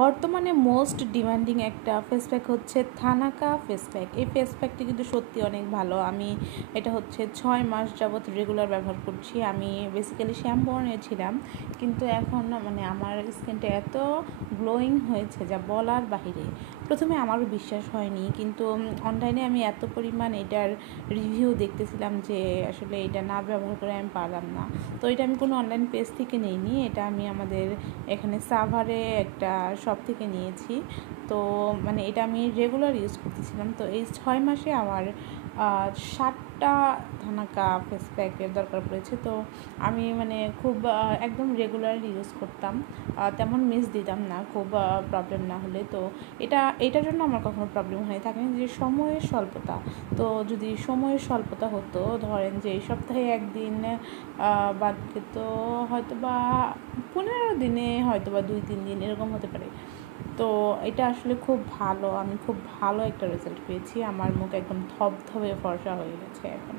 বর্তমানে most demanding একটা face pack হচ্ছে থানাকা ফেস প্যাক। এই ফেস প্যাকটি কিন্তু সত্যি অনেক ভালো। আমি এটা হচ্ছে 6 মাস যাবৎ রেগুলার ব্যবহার করছি। আমি বেসিক্যালি শ্যাম্পু নিয়েছিলাম, কিন্তু এখন না মানে আমার স্কিনটা এত গ্লোয়িং হয়েছে যা বলার বাহিরে। প্রথমে আমারও বিশ্বাস হয়নি, কিন্তু অনলাইনে আমি এত পরিমাণ এটার রিভিউ দেখতেছিলাম যে আসলে এটা না ব্যবহার করে আমি পারলাম না। তো এটা আমি কোনো অনলাইন পেজ থেকে নিইনি, এটা আমি আমাদের এখানে সাভারে একটা শপ থেকে নিয়েছি। তো মানে এটা আমি রেগুলার ইউজ করতেছিলাম। তো এই 6 মাসে আমার 7টা থানাকা ফেস প্যাকের দরকার পড়েছে। তো আমি মানে খুব একদম রেগুলার ইউজ করতাম, তেমন মিস দিতাম না খুব প্রবলেম না হলে। তো এটার জন্য আমার কখনো প্রবলেম হয়ে থাকেনি যে সময়ের স্বল্পতা। তো যদি সময়ের স্বল্পতা হতো, ধরেন যে এই সপ্তাহে একদিন বাদ তো হয়তো বা 15 দিনে হয়তো বা 2-3 দিন এরকম হতে পারে। তো এটা আসলে খুব ভালো, আমি খুব ভালো একটা রেজাল্ট পেয়েছি। আমার মুখ একদম ধবধবে ফর্সা হয়ে গেছে এখন।